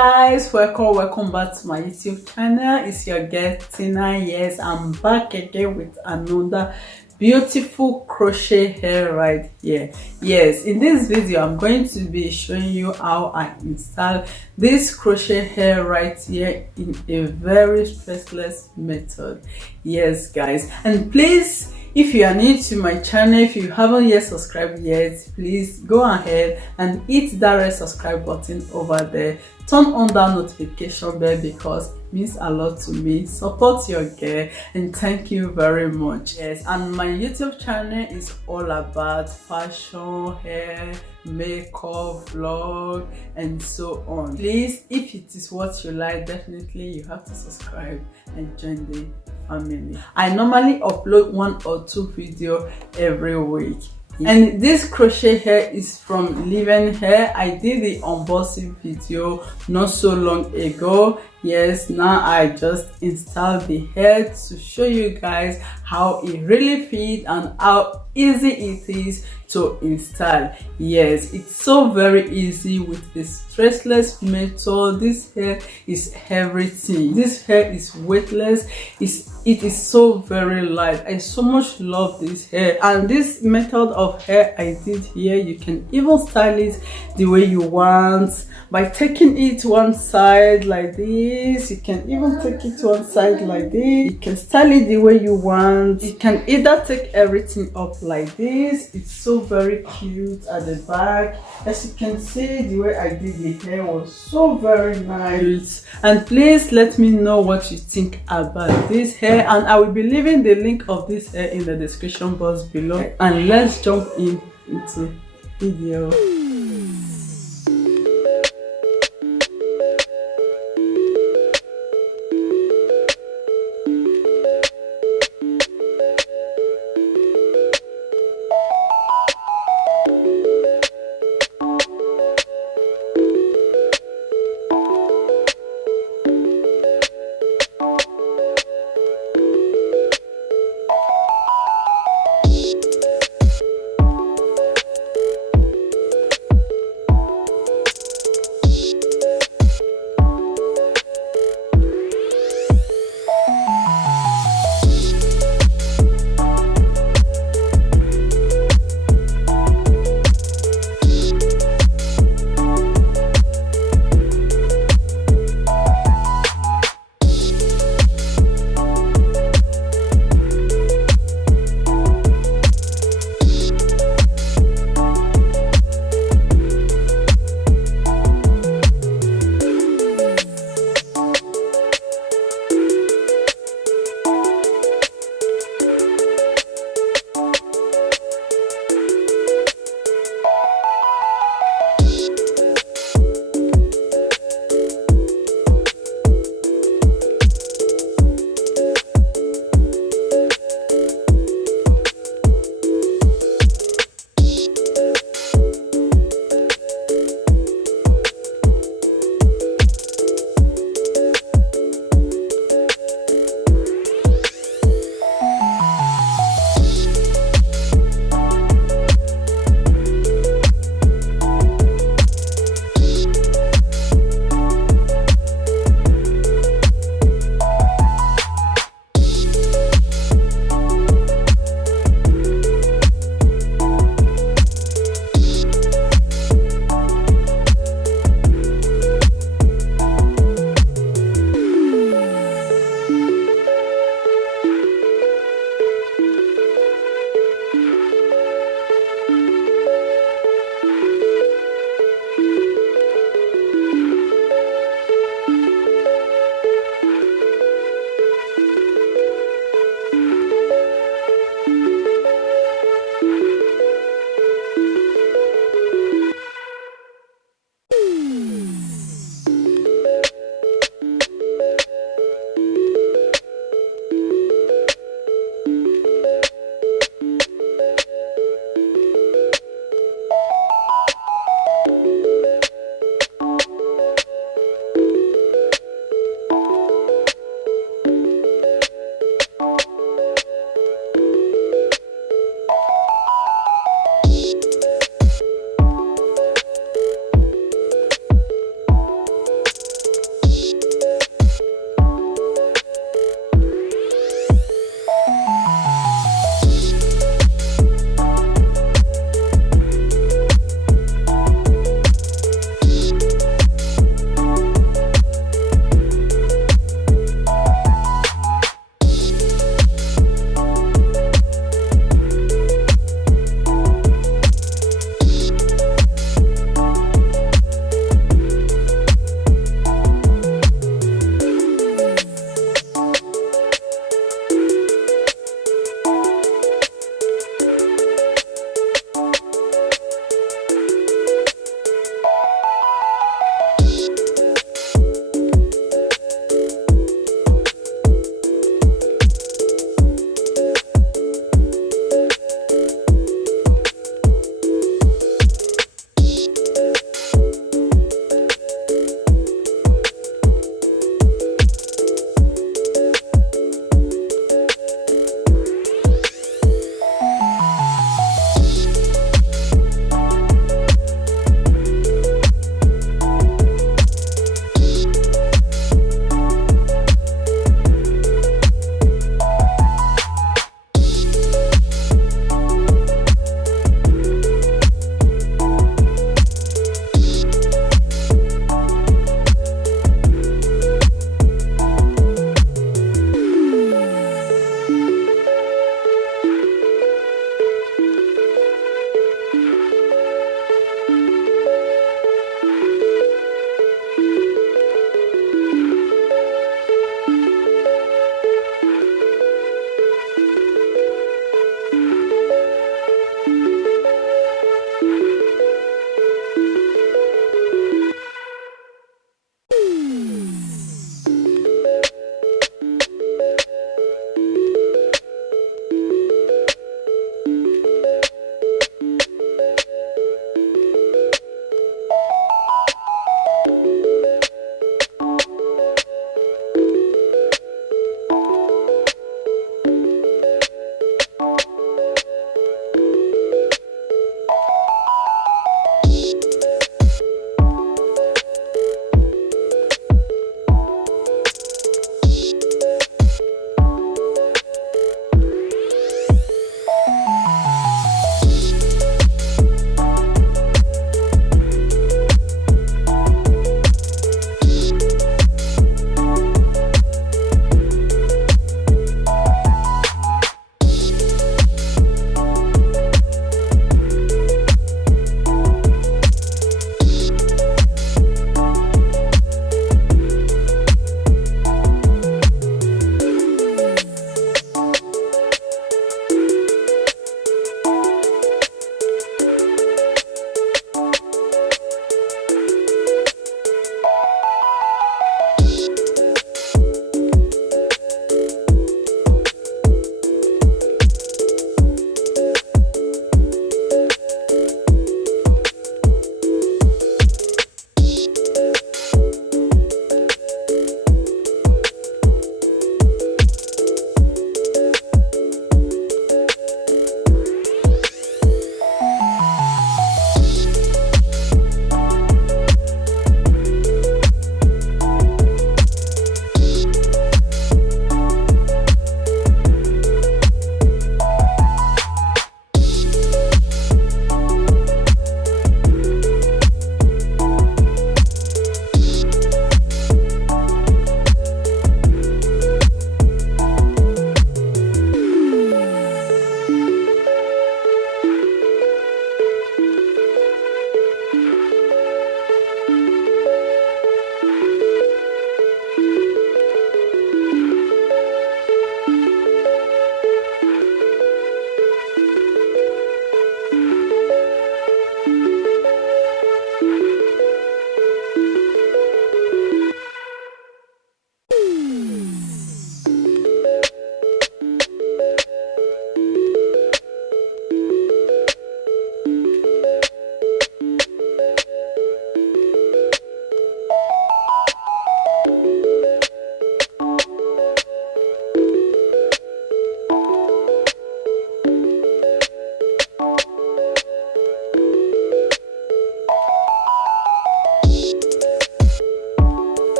Guys, welcome back to my YouTube channel. It's your girl Tina. Yes, I'm back again with another beautiful crochet hair right here. Yes, in this video I'm going to be showing you how I install this crochet hair right here in a very stressless method. Yes guys, and please, if you are new to my channel, if you haven't yet subscribed yet, please go ahead and hit that red subscribe button over there. Turn on that notification bell because it means a lot to me. Support your girl and thank you very much. Yes, and my YouTube channel is all about fashion, hair, makeup, vlog, and so on. Please, if it is what you like, definitely you have to subscribe and join the family. I normally upload 1 or 2 videos every week. And this crochet hair is from Leeven hair. I did the unboxing video not so long ago. Yes, now I just installed the hair to show you guys how it really fits and how easy it is to install. Yes, it's so very easy with a stressless method. This hair is everything. This hair is weightless. It is so very light. I so much love this hair, and this method of hair I did here, you can even style it the way you want by taking it one side like this. You can even take it one side like this. You can style it the way you want. You can either take everything up like this. It's so very cute at the back. As you can see, the way I did the hair was so very nice. And please let me know what you think about this hair, and I will be leaving the link of this hair in the description box below. And let's jump into video.